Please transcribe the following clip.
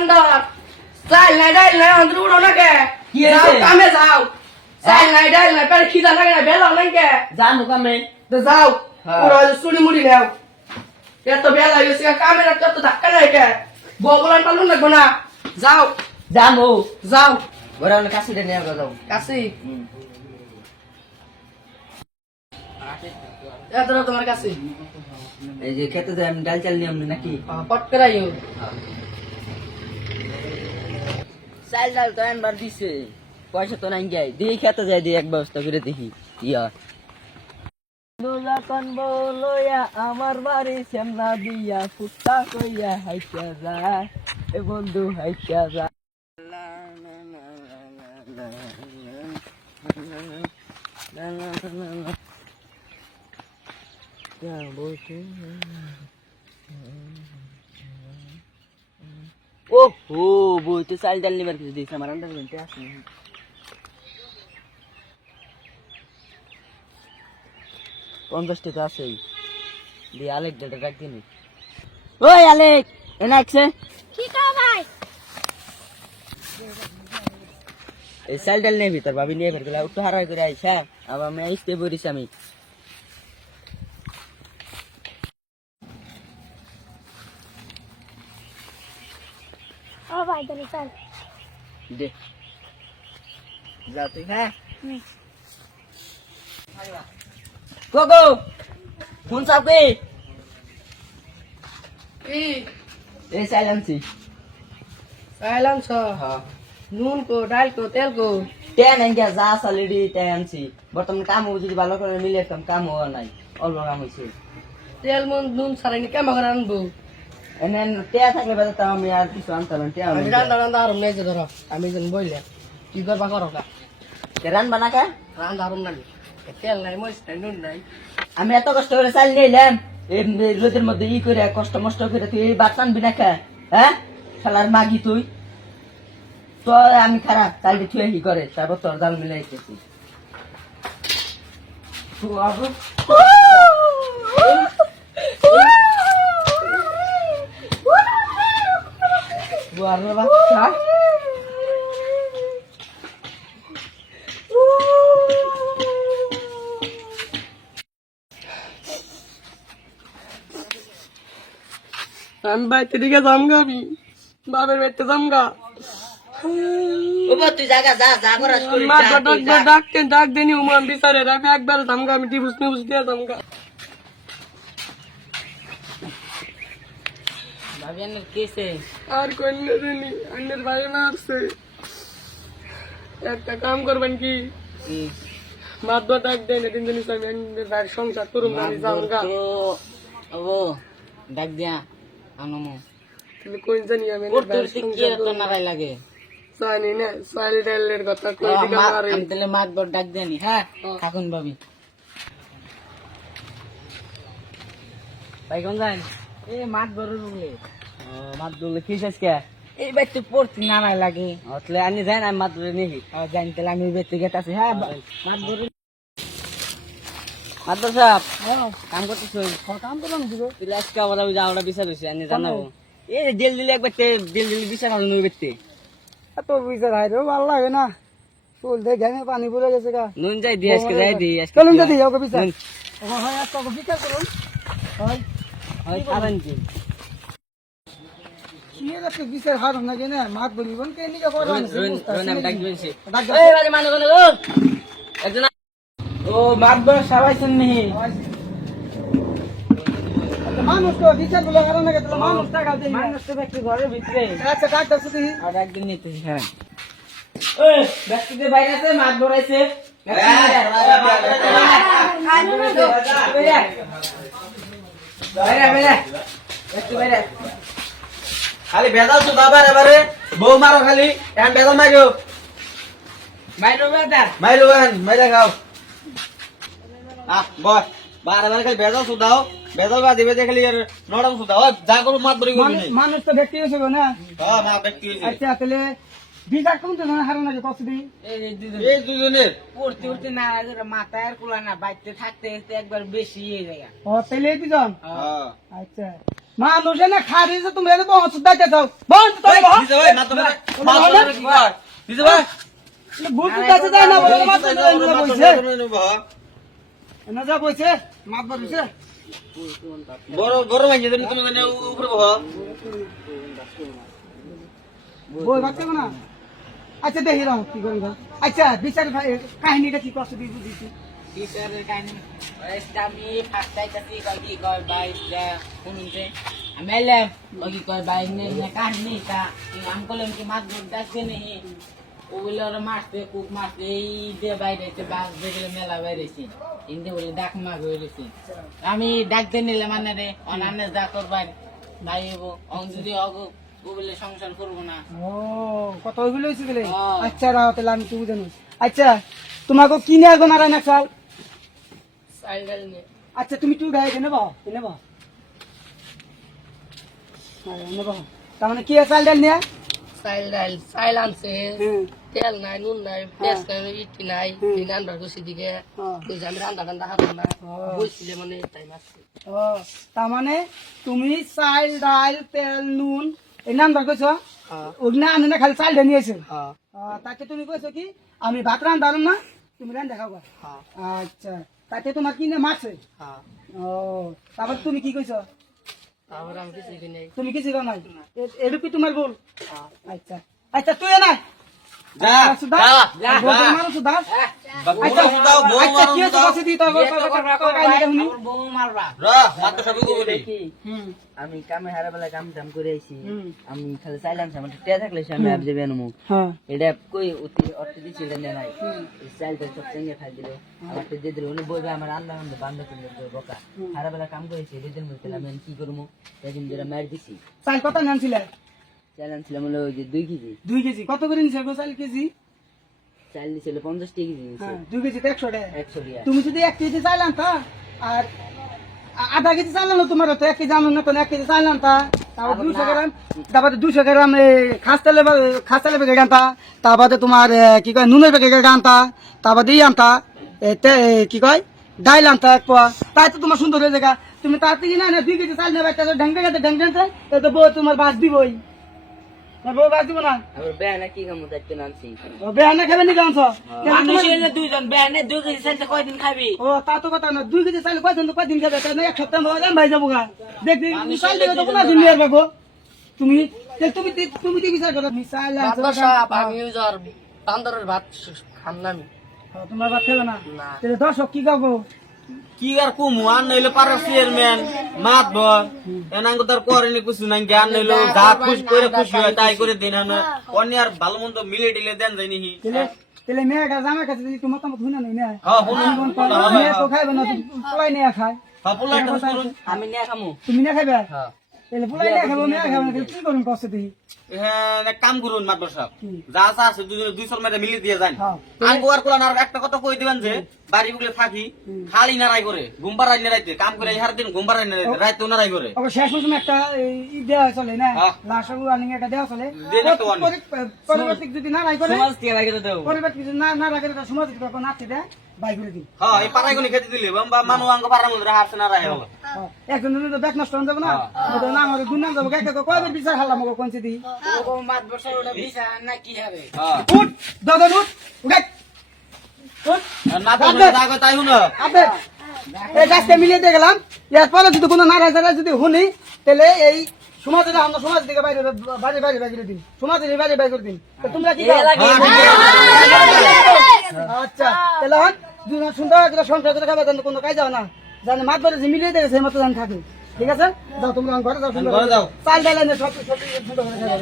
দোকানদার চাল নাই ডাল নাই অন্তর উড়ো না কে কি যাও হয়েছে? কামে যাও চাল নাই ডাল নাই পেট খিদা লাগে না বেলাও নাই কে জানো কামে তো যাও হ্যাঁ। পুরো চুরি মুড়ি নাও এত বেলা হয়েছে কামের একটা তো ধাক্কা নাই কে বগলান পালন লাগবো না যাও জানো যাও ঘরে অনেক কাশিটা নিয়ে যাও কাছে এত তোমার কাছে এই যে খেতে যাই আমি ডাল চাল নিয়ে আমি নাকি পট করাইও চাল ডাল তো একবার দিছে পয়সা তো নাই যাই দিয়ে খেতে যাই দিয়ে এক ব্যবস্থা করে দেখি ইয়া যখন বলয়া আমার বাড়ি সেমনা দিয়া কুত্তা কইয়া হাইটা যায় এ বন্ধু হাইটা যায় ও হো বই তো চাল ডাল নিবার কিছু দিয়েছে আমার আন্ডার ঘন্টে আসে 50 টাকা আছেই দিয়ে আলেক ডেটা রাখ দিন ওই আলেক এনে আসছে কি কও ভাই এই চাল ডাল নেই ভিতর ভাবি নিয়ে ফের একটু হারাই করে আইসা আবার আমি আইসতে বলিস আমি ও ভাই তাহলে চল দে যা তুই হ্যাঁ কোকো কোন সাপে কি এই চাল আনছি সাইলেন্স হ্যাঁ নুন কো ডাল কো তেল কো টেন আনকে যা অলরেডি টেন আনছি বর্তমান কাম যদি ভালো করে মিলে একটা কাম হওয়া নাই অল্প কাম হয়েছে তেল নুন সারাইনি কেমন করে আনবো এনে টেয়া থাকলে বেলা তাও আমি আর কিছু আনতাম টেয়া আমি রান্না রান্না আরম নেই যে ধরো আমি যেন বইলে কি করবা করো কা রান বানাকা রান্না আরম নাই তেল নাই মরিচ নাই নুন নাই আমি এত কষ্ট করে চাল নিলাম এই রোদের মধ্যে ই করে কষ্ট মষ্ট করে তুই এই বাট টানবি না খা হ্যাঁ খেলার মাগি তুই তো আমি খারাপ চালটি থুয়ে হি করে তারপর তোর জাল মিলাইতেছি বুয়ারের বাচ্চা আমি বাইতে দিকে যামগা আমি বাবার বাইতে যামগা তুই জায়গা যা যা করাস করিস, মা যা, তুই যা। ডাক দেনি উমান বিচারে আমি একবার যামগা আমি টিপুস নিউজ দিয়ে যামগা ভাবি আন্নার কেসে আর কন্যা জানি অন্যের ভাই মারছে একটা কাম করবেন কি মাতবা ডাক দেন দিন দিন আমি অন্যের ভাইয়ের সংসার করুম না, আমি যামগা ও ডাক দিয়া আনমো তুমি কোন জানি আমি ওর অন্যের তোর ভাইয়ের কি সংসার এত করুম না। নারাই লাগে জানি না সাইলি ডালের কথা কই দিকে মারে আমি তাহলে মাত বড় ডাক দেনি হ্যাঁ থাকুন ভাবি ভাই কোন যান এ মাত বড় বলে মাত বলে কি শেষ কে এই বাইতে পড়তি নারাই লাগে তাহলে আমি যাই না মাত বলে নেই জানি তাহলে আমি বেতে গেতাছি হ্যাঁ মাত বড় মাত সাহেব কাম করতেছ কাম করলাম দিব তুই আজকে আবার আমি যাওয়াটা বিচার হয়েছি আমি জানাবো এ দিল দিলে একবার দিল দিলে বিচার হবে নই বেতে এত বিচার হয় রে ভালো লাগে না চুল দেখে আমি পানি পড়ে গেছে গা নুন যাই দিয়ে আজকে যাই দিই আজকে চলুন যদি ওকে বিচার ওখানে হয় আজকে ওকে বিচার করুন হয় হয় খাবেন কি কি এত বিচার হার না কেনে মাত বলিবন কে নিকে করে রোন আমি ডাক দিবেন সে ডাক দাও। এই বাজে মানে কোন ও একজন ও মাত বড় সবাইছেন নি মানুষ তো বিচার গুলো কারণ না কেন মানুষ টাকা দেই মানুষ তো ব্যক্তি ঘরের ভিতরে আচ্ছা ডাক দাও শুধু আর একদিন নিতে হ্যাঁ ওই ব্যক্তিতে বাইরে আছে মাত বড়াইছে খালি বেজাল তো বাবার এবারে বউ মারো খালি এখন বেজাল মারিও বাইরে বেদা মাইরো মাইরা খাও বয় বারে খালি বেজাল সুদাও বেজাল বা দিবে খালি আর নরম সুদাও যা করু মাত বরি করবি না মানুষ তো ব্যক্তি হইছে গো না হ্যাঁ মা ব্যক্তি হইছে আচ্ছা তাহলে বিচার কোন তো না হারো না কষ্ট দিই এই দুজনের পড়তে উঠতে না মাথায় আর কুলা না বাইতে থাকতে একবার বেশি হয়ে যায় ও তাহলে এই দুজন হ্যাঁ আচ্ছা মানুষ এনে খারি যে তুমি এনে বহন সুদাইতে চাও বহন তো বহন দিছে ভাই মাত্র মাছ ধরে কি কয় দিছে ভাই ভুল সুদাইতে যায় না বলে মাত্র বলছে এনে যা বলছে মাত বলছে বড় বড় ভাই যদি তুমি জানে উপরে বহ বই বাচ্চা না আচ্ছা দেখি রাও কি করি আচ্ছা বিচার কাহিনীটা কি কষ্ট দিয়ে বুঝিছি বিচারের কাহিনী আমি ফার্স্ট টাইটাছি কয় কি কয় ভাই শুনতে আমি এলাম কয় কি কয় ভাই নে কাহিনী তা আমি বললাম কি মাছ ধর দেখছে নি ওগুলো ওরা মারছে কুক মারছে এই দিয়ে বাইরেছে বাস যেগুলো মেলা বাইরেছি হিন্দি বলে ডাক মাছ হয়েছে আমি ডাকতে নিলে মানে রে অনানে যা করবেন তাই হবো যদি ওগুলো সংসার করবো না ও কত ওইগুলো হয়েছে বলে হ্যাঁ। আচ্ছা রাও তাহলে আমি তুই জানিস আচ্ছা তোমাকে কিনে আসবো নারায়ণ এক সাল সাইকেল নিয়ে আচ্ছা তুমি তুই গায়ে নেব নেব নেব তার মানে কি চাল ডাল নিয়ে সাইল আনছে তেল নাই নুন নাই পেঁয়াজ নাই ইটি নাই রান্নার গুছি দিকে আমি রান্না টান্না হাতাম না বলছিলে মানে তাই মারছে ও তার মানে তুমি চাল ডাল তেল নুন এই নাম্বার কইছো ওগুলো আনে না খালি চাল নিয়ে এসে তাকে তুমি কইছো কি আমি ভাত রান্ধার না তুমি রান্না খাবা আচ্ছা তাতে তোমার কিনে মারছে ও তারপর তুমি কি কইছো তারপর আমি কিছু কিনে তুমি কিছু কর নাই এটুকু তোমার বল আচ্ছা আচ্ছা তুই না যা সুধা যা মারো সুধা আচ্ছা দাও বউ আচ্ছা কি মারো হচ্ছে বসে দি তো বউ মারবা র মাত্র সব কইবি আমি কামে হারাবেলা কাম টাম করে আইছি আমি খালি চাইলাম আমার টিয়া থাকলে আমি আপ যাবে আনমু হ্যাঁ এটা কই অর্থ দিছি এটা নাই চাইলটা সব চেঙ্গে খাই দিল আমার তো দিয়ে দিল উনি বলবে আমার আল্লাহ বান্ধব বকা হারাবেলা কাম করেছি এদের মধ্যে আমি কি করবো সেদিন যেটা মার দিছি চাল কত নানছিলে চাইলাম ছিলাম হলো ওই যে 2 কেজি 2 কেজি কত করে নিছে গো চাল কেজি চাইল ছিল 50 কেজি নিছে হ্যাঁ 2 কেজি তো 100 টাকা 100 টাকা তুমি যদি 1 কেজি চাইলাম তা আর আধা কেজি চাইলাম না তোমার তো 1 কেজি আনো না তো 1 কেজি চাইলাম তা তাও 200 গ্রাম তারপরে 200 গ্রাম খাস্তালে বেগে গানতা তারপরে তোমার কি কয় নুনের বেগে গানতা তারপরে ই আনতা কি কয় ডাইল আনতা এক পোয়া তাই তো তোমার সুন্দর হয়ে জায়গা তুমি তাড়াতাড়ি না 2 কেজি চাল নেবে একটা ঢেঙ্গে গেছে ঢেঙ্গে এ তো বউ তোমার বাস দিবই বউ বাস দিব না আবার বেয়ানা কি কাম দাইতে নানছি বেহানা খাবে নি গানছ মানুষ হইলে দুইজন বেহানে 2 কেজি চাইতে কয়দিন খাবি ও তা তো কথা না 2 কেজি চাল কয়দিন খাবে তাই না এক সপ্তাহ মধ্যে ভাই যাবো গা দেখ চাল দেবে তো কোনা দিন নিয়ে বাবু তুমি তুমি তুমি কি বিচার করো মিসাইল আমি যার বান্দরের ভাত খাম না আমি তোমার বাদ খেলো না তাহলে দর্শক কি গাবো কি আর কুমু আন নইলে পাড়ার চেয়ারম্যান মাত ধর এনাঙ্গ তার করেনি কিছু নাই জ্ঞান নইলো যা খুশি করে খুশি হয় তাই করে দিন না অন্য আর ভালো মন্দ মিলে টিলে দেন যায়নি তাহলে মেয়েটা জামাই কাছে যদি তোমার তোমার শুনে নাই না হ্যাঁ শুনুন মেয়ে তো খাইবে না পোলাই নিয়ে খায় পপুলার করুন আমি নিয়ে খামু তুমি না খাইবে তাহলে পোলাই নিয়ে খাবো মেয়ে খাবে না কি করুন কষ্ট দিই হ্যাঁ এক কাম করুন মাত্র সব যা যা আছে 200 মেয়েটা মিলে দিয়ে যান হ্যাঁ আঙ্গু আর কোলা আর একটা কথা কই দিবেন যে বাড়ি বুগলে থাকি খালি নারাই করে ঘুমবারাই নারাইতে কাম করে হার দিন ঘুমবারাই নারাইতে রাইতে নারাই করে আবার শেষ মৌসুমে একটা ই দেওয়া চলে না হ্যাঁ। লাস্ট রানিং একটা দেওয়া চলে দিয়ে একটা one। পরবর্তী যদি না রাই করে সমাজ দিয়ে লাগে দেও পরবর্তী যদি না রাই করে সমাজ কোনো নাচতে দেয় বাই করে দিই হ্যাঁ এই পাড়াই গুনি খেতে দিলে বা মানু আঙ্গ পাড়ার মধ্যে হারছে নারাই হলো একজন তো ব্যাগ নষ্ট হয়ে যাবে না ওটা না আমার দুই নাম যাবো কে কয়বার বিচার হারলাম ওকে কোনছে দিই ও মাত বছর ওটা বিছা না কি হবে হ্যাঁ উঠ দাদা উঠ উঠ উঠ না তো যা কয় তাই শুনো আপনি এই গাছটা মিলিয়ে দিয়ে গেলাম এরপরে যদি কোনো নারাজ যদি শুনি তাহলে এই সমাজের আমরা সমাজ থেকে বাইরে বাইরে বাইরে বাইরে দিন সমাজের বাইরে বাইরে করে দিন তো তোমরা কি আচ্ছা তাহলে হন দুজন সুন্দর করে সংসার করে খাবে কোনো কাজ যাও না জানে মাত ধরে যে মিলিয়ে দেবে সেই মতো জান থাকে ঠিক আছে যাও তোমরা ঘরে যাও সুন্দর ঘরে যাও। চাল ডাল এনে সব সুন্দর করে খাবে যাও